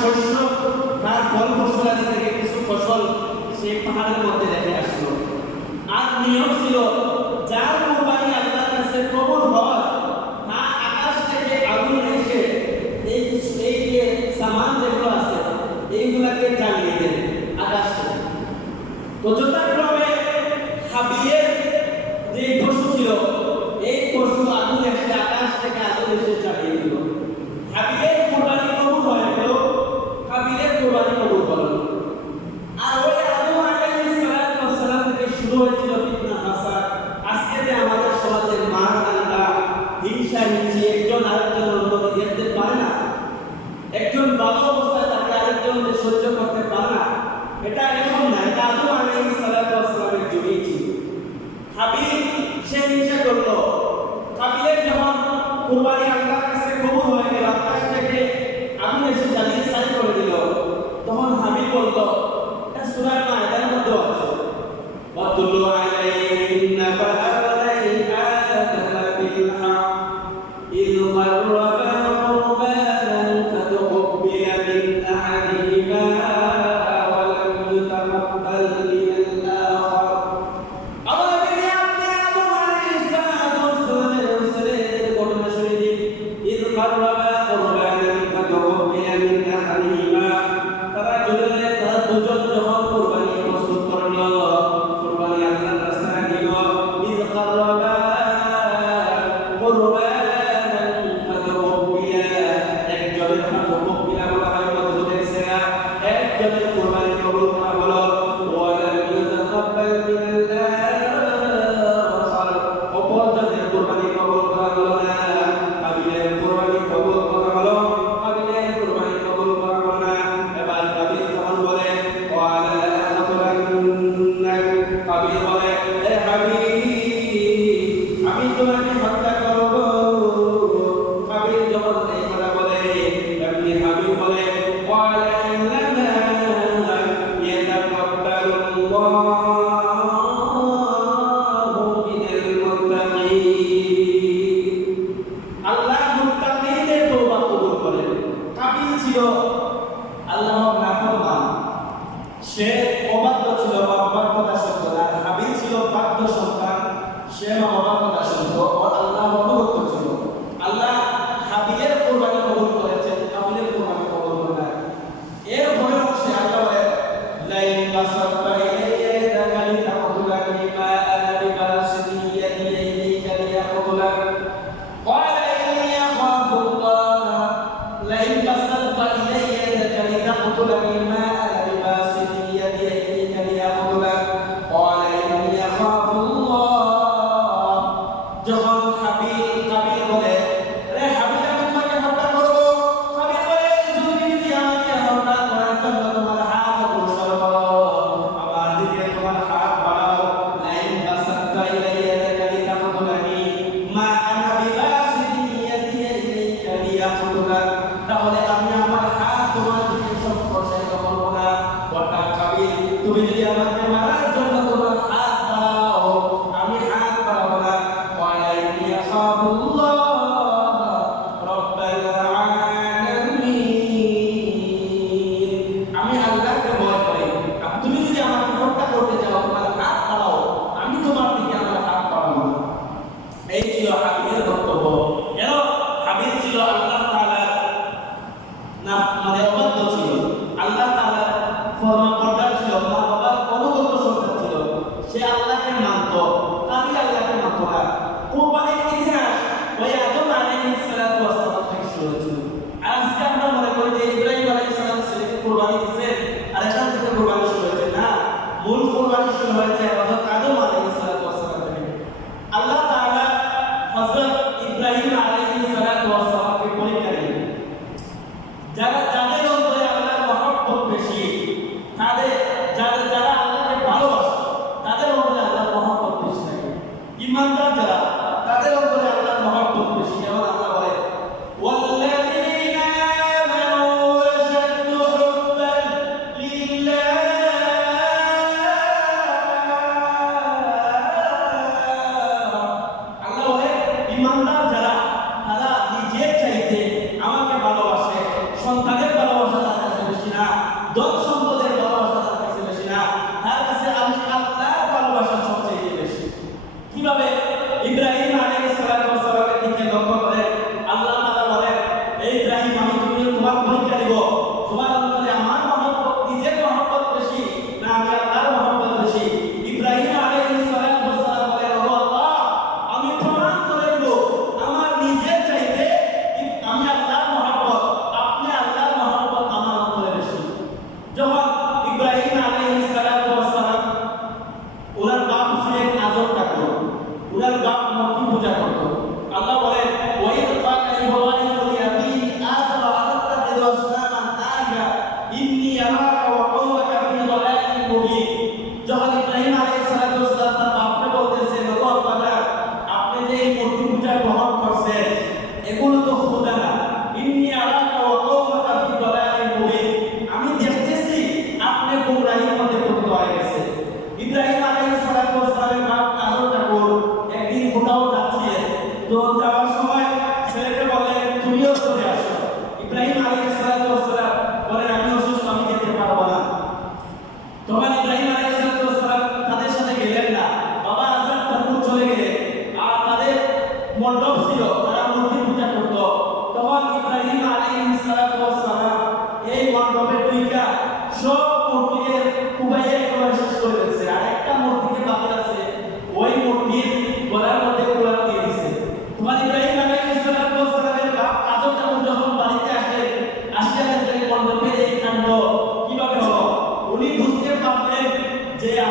শস্য তার ফল ফসলাদি থেকে কিছু ফসল সেই পাহাড়ের মধ্যে রেখে আসলো। আর নিয়ম ছিল যার কুরবানি আল্লাহর কাছে কবুল হয় তা আকাশ থেকে আগুন এসে এই যে সামান যেগুলো আছে এইগুলাকে জ্বালিয়ে দেয় আকাশ থেকে। তো যথাক্রমে হাবিলের যে পশু ছিল এই পশু আগুন এসে আকাশ থেকে আগুন এসে জ্বালিয়ে দিল। হাবিলের কুরবানি কবুল হয়ে গেল, হাবিলের কুরবানি কবুল হলো। আর ওই আদম আলাইহিস সালাম থেকে শুরু হয়েছিল ফিতনা ফাসাদ। আজকে যে আমাদের সমাজে মার দাঙ্গা, হিংসা হিংসি, একজন আরেকজনের উন্নতি দেখতে পারে না, একজন ভালো অবস্থায় তাকে আরেকজন সহ্য করতে পারে না, এটা এখন না, এটা আদম আলাইহিস সালামের যুগেই ছিল। হাবিল সে হিংসা করলো। হাবিলের যখন কুরবানি আল্লাহর কাছে কবুল হয়ে গেল, আকাশ থেকে আগুন এসে জ্বালিয়ে ছাই করে দিল, তখন হাবিল বলল, এটা সূরা মায়দার মধ্যে আছে, ওয়াতুলু আলাইহিম নাবাআ বানি আদম বিল হক ইয qarraba qurbanan fataqabbala min ahadihima wa lam yutaqabbal min al-akhar। আমাদের আপনি আদম আলাইহিস সালামের ঘটনা শুনে দিন। ইয qarraba qurbanan fataqabbala min ahadihima, তারা দুজন যখন কুরবানি প্রস্তুত করলো, কুরবানি আল্লাহর রাস্তায় দিল। ইয qarraba qurbanan fataqabbala, একজনের fataqabbala বলা হয় কতজনের সেরা, একজনের কুরবানি কবুল করা হলো। ওয়া লাম ইউতাকাব্বাল মিনাল আখার, অপরজনের কুরবানি কবুল করা হলো না। হাবিলের কুরবানি কবুল করা হলো, হাবিলের কুরবানি কবুল করা হলো না। এবার হাবিল তখন বলে, ওয়ালা আতরান্নাক, হাবিল বলে, এ হাবিল, আমি তোমাকে হত্যা করব। হাবিল যখন এই কথা বলে, এমনি হাবিল বলে, ওয়ালা ইন্নামা ইয়াতাকাব্বালুল্লাহু মিনাল মুত্তাকিন, আল্লাহ মুত্তাকিদের তওবা কবুল করেন। হাবিল ছিল আল্লাহর নাফরমান, সে অবাধ্য ছিল, বাবার কথা শুনত না। হাবিল ছিল বাধ্য সন্তান, সে বাবার কথা শুনত ও আল্লাহর অনুগত ছিল। আল্লাহ হাবিলের কুরবানি কবুল করেছেন, হাবিলের কুরবানি কবুল করেন না। এর পরেও সে আল্লাহ বলে, লাইন বাসাতা ইলাইয়া ইয়াদাকা লিতাকতুলানি মা আনা বিবাসিতি ইয়াদি ইলাইকা লিয়াকতুলাক ক্বালা ইন্নী আখাফুল্লাহ লাইন বাসাতা ইলাইয়া ইয়াদাকা লিতাকতুলানি মা আনা বিবাসিতি ইয়াদি ইলাইকা লিয়াকতুলাক ক্বালা ইন্নী আখাফুল্লাহ। যখন হাবিল বলে, রে হাবিল, আমি তোমাকে হত্যা করব। হাবিল বলে, যদি আমাকে হত্যা করার জন্য তোমার হাত অগ্রসর করো, আমার দিকে তোমার হাত বাড়াও, লাইন বাসাতা ইলাইয়া ইয়াদাকা লিতাকতুলানি মা আনা বিবাসিতি ইয়াদি ইলাইকা লিয়াকতুলাক, তাহলে আমি আমার হাত তোমার দিকে সম্প্রসারিত করব না। অর্থাৎ হাবিল, তুমি যদি আমাকে মারার জন্য তোমার হাত বাড়াও, আমি হাত বাড়াবো না। ক্বালা ইন্নী আখাফুল্লাহ রাব্বাল আলামিন, আমি আল্লাহকে ভয় করি। তুমি যদি আমাকে হত্যা করতে চাও, তোমার হাত বাড়াও, আমি তোমার দিকে আমার হাত বাড়াবো না। এই ছিল হাবিলের বক্তব্য। কেন? হাবিল ছিল আল্লাহ তাআলার অবাধ্য ছিল, আল্লাহ তাআলার ফরমাবরদার ছিল, মা বাবার অনুগত সন্তান ছিল। সে আল্লাহকে মানত, হাবিল আল্লাহকে মানত না। কুরবানির ইতিহাস ওই আদম আলাইহিস সালাম থেকে শুরু হয়েছিল। আর আজকে আমরা মনে করি যে ইব্রাহিম আলাইহিস সালাম ছেলেকে কুরবানি দিয়েছেন আর এখান থেকে কুরবানি শুরু হয়েছে। না, মূল কুরবানি শুরু হয়েছে হযরত আদম আলাইহিস সালাম থেকে। আল্লাহ তাআলা হযরত ইব্রাহিম আলাইহিস সালামকে পরীক্ষা দিলেন। যাদের অন্তরে আল্লাহর মহব্বত বেশি, যারা আল্লাহকে ভালোবাসে, তাদের অন্তরে আল্লাহর মহব্বত বেশি থাকে। ঈমানদার যারা, তাদের অন্তরে আল্লাহর মহব্বত বেশি। যেমন আল্লাহ বলে, ওয়াল্লাযীনা আমানু আশাদ্দু হুব্বান লিল্লাহ, আল্লাহ বলে ঈমানদার যারা, তারা নিজের চাইতে আমাকে ভালোবাসে, সন্তানের মণ্ডপ ছিল, তারা মূর্তি পূজা করত। তখন ইব্রাহিম আলাইহিস সালাতু ওয়াস সালাম